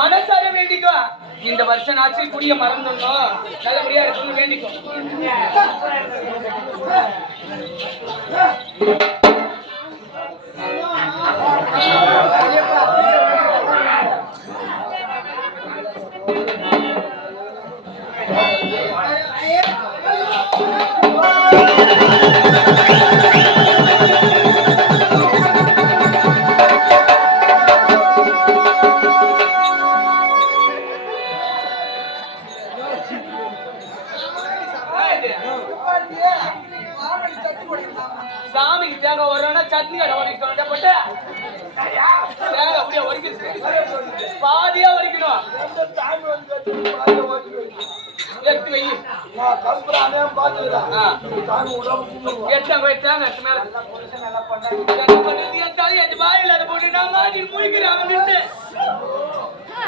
மனசார வேண்டிக்கோ. இந்த வருஷம் ஆட்சி குடிய மறந்துடணும், நல்லபடியா இருக்குன்னு வேண்டிக்கோ. சாமிக்கு தேங்காய் வர்றோம்னா சட்னி கடை வரைக்கும் போட்டு தேங்காய் அப்படியே வரைக்கும் பாதியா வரைக்கணும். எடுத்து வை தேங்காய் மேல வாயில் அதை போட்டு நீ முடிக்கிறாங்க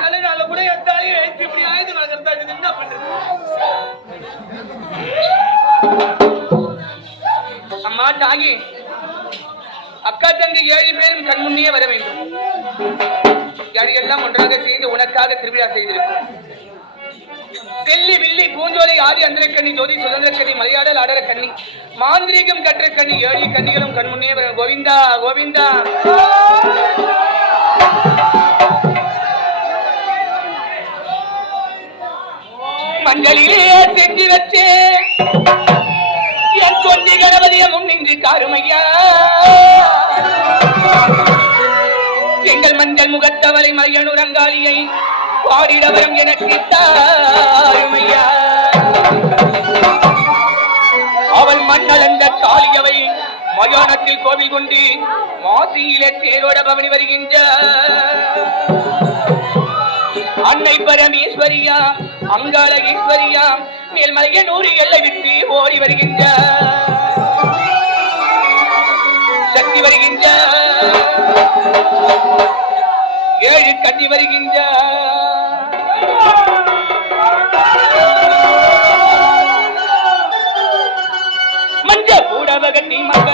நல்ல நாள் கூட எத்தாலையும் எழுத்து இப்படி ஆயுத நடக்கிறதா என்ன பண்றது? அம்மா தாகி அக்கா தங்கி 7 பேரும் கண்முன்னே வர வேண்டும். எல்லாம் ஒன்றாக சேர்ந்து உனக்காக திருவிழா செய்திருக்கும். செல்லி வில்லி பூஞ்சோலை ஆதி அந்தரக்கண்ணி ஜோதி சுதந்திர கண்ணி மலையாடல் ஆடர கண்ணி மாந்திரீகம் கற்ற கண்ணி 7 கண்ணிகளும் கண்முன்னே வர. கோவிந்தா கோவிந்தா. மஞ்சளிலே செஞ்சு வச்சே என் கொண்டி கணபதிய முன்னின்று காருமையா. எங்கள் மஞ்சள் முகத்தவளை மையனுரங்காலியை பாடிடவரம் எனக்கு தாருமையா. அவள் மண்ணளந்த காளியவை மயானத்தில் கோவில் கொண்டு மாசியிலே தேரோட பவனி வருகின்ற அன்னை பரமேஸ்வரியா அங்காள ஈஸ்வரியா மேல்மலைய 100 எல்லை விட்டு ஓடி வருகின்ற சக்தி வருகின்ற 7 கண்ணி வருகின்ற மஞ்ச பூடவ கண்ணி மக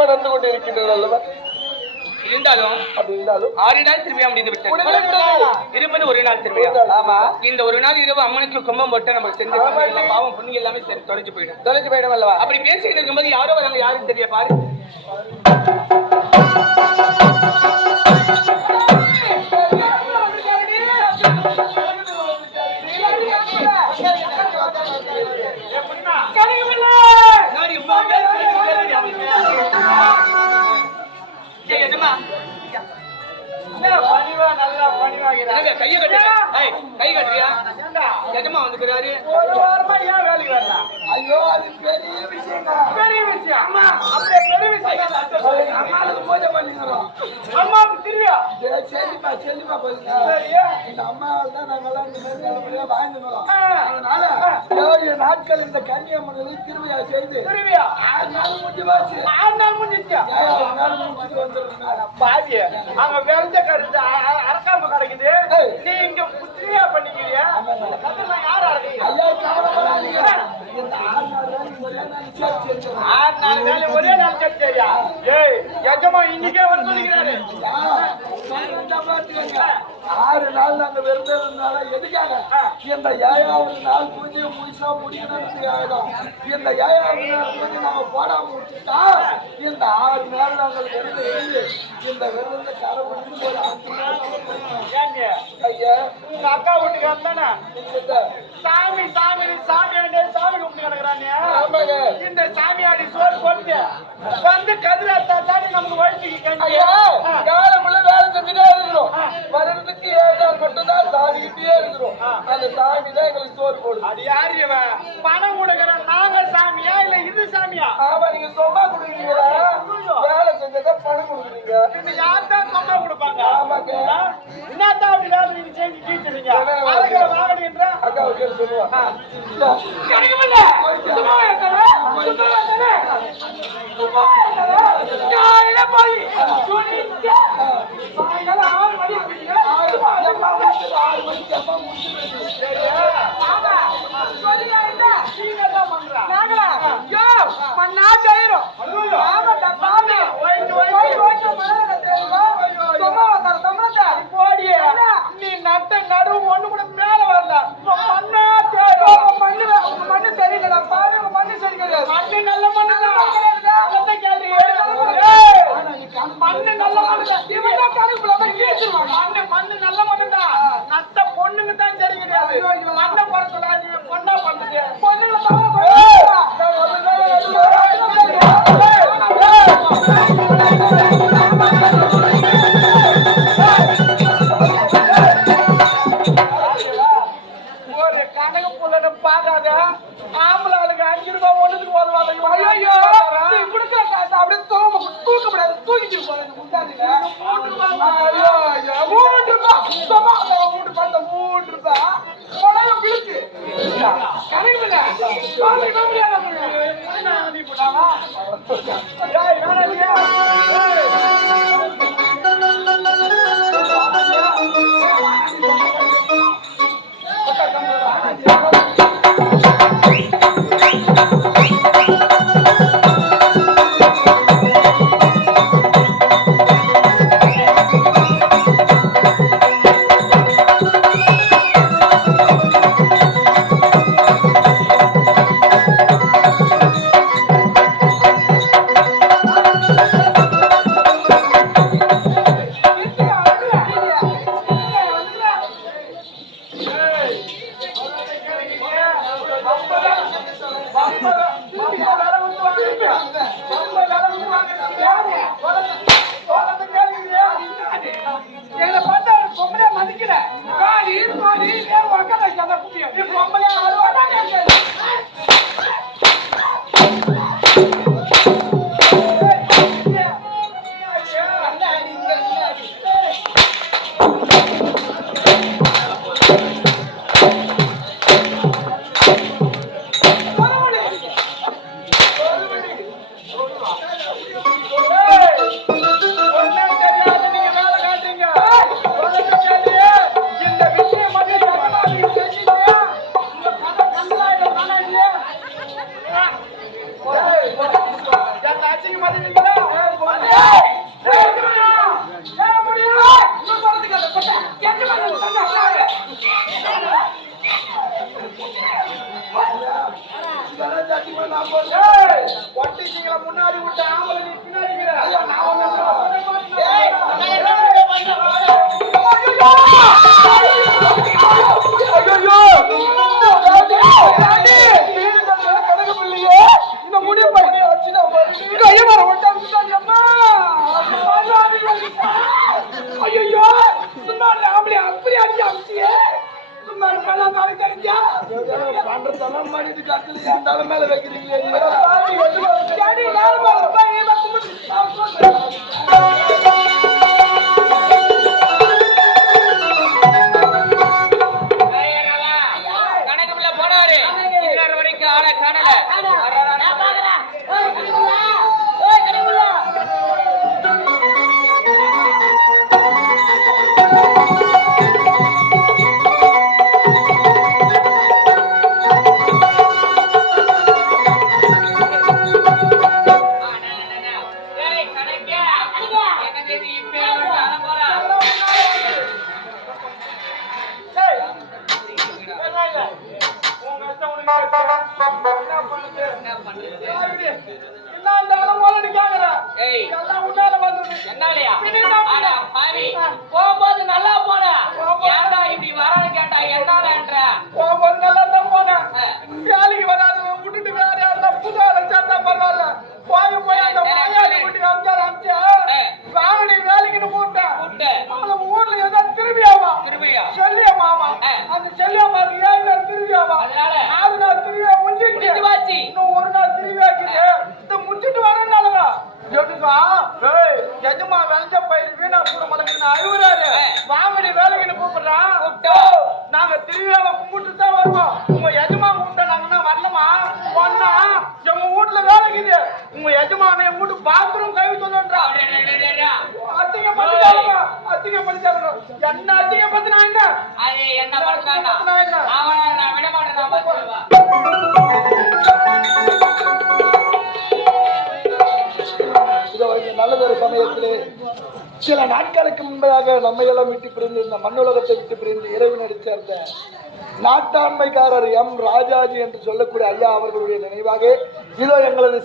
சிறப்பாக நடந்து கொண்டு இருக்கின்றது அல்லவா? இருந்தாலும் 6 நாள் திருவிழா முடிந்து விட்டது. இருப்பது ஒரு நாள் திருவிழா. ஆமா, இந்த ஒரு நாள் இரவு அம்மனுக்கு கும்பம் போட்டு நம்ம செஞ்ச பாவம் புண்ணி எல்லாமே தொலைச்சு போயிடும் அல்லவா? அப்படி பேசிட்டு இருக்கும்போது யாரோ வராங்க, யாரும் தெரிய பாரு. கைய கை கட்டுறியா? எஜமா வந்துக்கிறாரு. ஒரு வாரமா ஏன் வேலைக்கு வரலாம்? ஐயோ, அது பெரிய விஷயம். பெரிய விஷயம். அம்மா, அப்படியே பெரிய விஷயம். அம்மாவுக்கு பூஜை பண்ணிக்கிறோம். அம்மாவுக்கு திருவிழா. செல்லிமா போயிருங்க. இந்த அம்மாவால் தான் நாங்கெல்லாம் இந்த மாதிரி நல்லபடியா வாழ்ந்துக்கிறோம். அதனால 7 நாட்கள் இந்த கன்னியம்மனுக்கு திருவிழா செய்து 6 நாள் முடிஞ்சு போச்சு. 6 நாள் முடிஞ்சிச்சு. 7 நாள் முடிச்சுட்டு வந்துருங்க. பாவி, அங்க வெறுந்த கருத்து அரக்காம கிடைக்குது. நீ இங்க திருவிழா பண்ணிக்கிறியா? அதெல்லாம் யார் அடக்குறீங்க? ஐயா, காவலாளீங்க. இந்த 6 நாள் ஒரே நாள் சேர்த்து 6 நாள் ஒரே நாள் சேர்த்தியா? ஏய், எஜமா இன்னைக்கே வந்து சொல்லிக்கிறாரு. 6 நாள் நாங்க வெறுந்ததுனால எதுக்காக? இந்த 7ஆவது நாள் பூஜை முழுசா முடியணும். இந்த 7ஆவது நாள் பூஜை நாங்க போடாம விட்டுட்டா இந்த 6 நாள் நாங்கள் வெறுந்து இந்த வெறுந்த கரை முடிஞ்சு ஒரு 5 நாள் ஐயா, உங்க அக்கா வீட்டுக்கு வந்தானே சாமி சாமி சாமி சாமி கும்பிட்டு கிடக்குறாங்க. இந்த சாமியாடி சோறு போட்டு வந்து கதிராத்தா தாண்டி நமக்கு வயிற்றுக்கு காலமுள்ள வேலை செஞ்சுட்டே இருக்கிறோம். வருடத்துக்கு 7 நாள் மட்டும்தான் சாமிக்கிட்டே இருக்கிறோம். அந்த சாமி தான் எங்களுக்கு சோறு போடுது. அது யாரு இவன்? பணம் கொடுக்குற நாங்க சாமியா இல்ல இது சாமியா? ஆமா, நீங்க சொன்னா கொடுக்குறீங்களா? வேலை செஞ்சதா பணம் கொடுக்குறீங்க. யார் தான் சொன்னா கொடுப்பாங்க? ஆமாங்க. என்னத்தான் அப்படி வேலை நீங்க செஞ்சு கீழ்த்துறீங்க? அழகா வாங்கடின்ற அக்கா கேள்வி சொல்லுவா. கிடைக்கல சும்மா இருக்கல சும்மா இருக்கல யாரே போய் சுனிங்க சாயங்கால 6 மணி 6 மணிக்கு அப்பா முடிச்சிருச்சு. சரியா? ஆமா, சொல்லியா இல்ல? நீங்க தான் பண்றா. நாங்களா? யோ, மண்ணா தேயிரும். ஆமா டப்பாமே. ஓய் மரல தேயிரும். சும்மா வந்தற தம்பளடா. போடியே. நீ நட்ட நடுவு ஒண்ணு கூட மேல வரல. மண்ணா தேயிரும். மண்ணு சரியில்லை. பாரு, மண்ணு சரியில்லை. மண்ணு நல்ல மண்ணு தான். அத கேளுங்க. ஏய், மண்ணு நல்ல மண்ணு தான். இவங்க கணக்குல தான் கேக்குறாங்க. மண்ணு நல்ல மண்ணு தான். நட்ட பொண்ணுங்க தான் தெரியாது. மண்ணை பொறுத்தல நீ பொண்ணா பண்ணுங்க. பொண்ணுல தவற ஒரு கணக்கு புள்ளன பாக்காத. ஆம்பளை ஆளுக்கு 5 ரூபாய் ஒண்ணுக்கு போதுவாங்க. ஐயோ, நீ குடுக்குற காசு அப்படியே தூக்க முடியாது. தூக்கிட்டு போறது முட்டாதுங்க. ஐயோ, 3 ரூபாய் சும்மா 3 ரூபாய் உடனே விழுத்து கணக்கு இல்ல. பாத்துக்க முடியாது. என்ன நீ போடாவா? ஏய், வேணா இல்லையா? எங்களை பார்த்தா பொம்பளை மதிக்கல. பொம்பளை பண்றதெல்லாம் பண்ணிட்டு கட்டில என் தலை மேல வைக்கிறீங்களே கணக்குள்ள போனாரு இன்னொரு வரைக்கும் ஆளை காணல போகும்போது நல்லா போன ஏன்டா இப்படி வரான்னு கேட்டா என்னாலன்ற போகும்போது நல்லா தான் போனேன் வேலைக்கு வராது விட்டுட்டு வேற யாருன்னா புது ஆளை சேர்த்தா பரவாயில்ல போய் அந்த மாயாளி வீட்டுக்கு அமிச்சா வாங்கடி வேலைக்குன்னு கூப்பிட்டேன் அவன் ஊர்ல ஏதோ திரும்பியாவா செல்லியா மாமா அந்த செல்லியா மாமா 7 நாள் திரும்பியாவா அதனால 6 நாள் திரும்பியா முடிஞ்சிட்டு வாச்சி இன்னும் 1 நாள் திரும்பி ஆக்கிட்டு இந்த முடிச்சிட்டு வரனாலவா எதுக்கா எஜமா வெளஞ்ச பயிர் வீணா கூட மலக்குன்னு அழுகுறாரு வாங்கடி வேலைக்குன்னு கூப்பிடுறான் நாங்க திருவிழாவை கும்பிட்டு தான் வருவோம் உங்க எஜமா கூப்பிட்டா நாங்கன்னா வரணுமா ஒன்னா எங்க வீட்டுல வேலைக்குது உங்க எஜமான என் வீட்டு பாத்ரூம் கழுவி சொல்லுன்றா அசிங்கப்படுத்தாங்க என்ன அசிங்கப்படுத்தினா என்ன அது என்ன பண்றானா அவன நான் விட மாட்டேன் நான் பாத்துவா நல்லதொரு சமயத்திலே சில நாட்களுக்கு முன்பதாக நம்மையெல்லாம் விட்டு பிரிந்து இந்த மண்ணுலகத்தை விட்டு பிரிந்து இறைவனடி சேர்ந்த நாட்டாண்மைக்காரர் எம் ராஜாஜி என்று சொல்லக்கூடிய ஐயா அவர்களுடைய நினைவாக இதோ எங்களது